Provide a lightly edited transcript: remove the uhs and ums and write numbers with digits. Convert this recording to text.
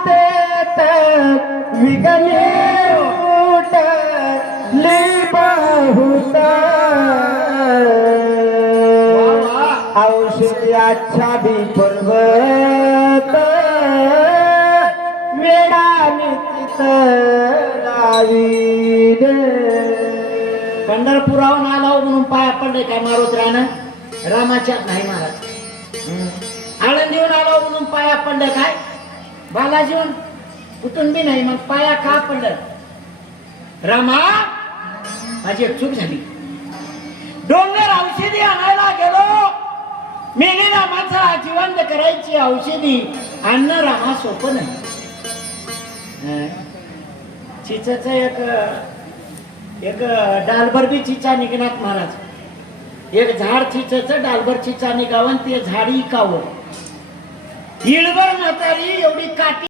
मातेत विगले उठली बहुता औषधाच्या बी पर्वत वेळाने चित लावील. पंढरपुराहून आला म्हणून पाया पडले काय मारुतीरानं? रामाच्या नाही महाराज. आळंदीहून आलो म्हणून पाया पडलं काय? बालाजीहून कुठून बी नाही, मग पाया का पडलं? रामा माझी एक चूक झाली. डोंगर औषधी आणायला गेलो. मेलेल्या माणसाला जिवंत करायची औषधी आणणं रामा सोपं नाही. चिचच एक डालभर बी चिचा निघणार महाराज. एक झाड चिचच डालभर चिचा निघावं ते झाड इकावं. इळभर म्हातारी एवढी काठी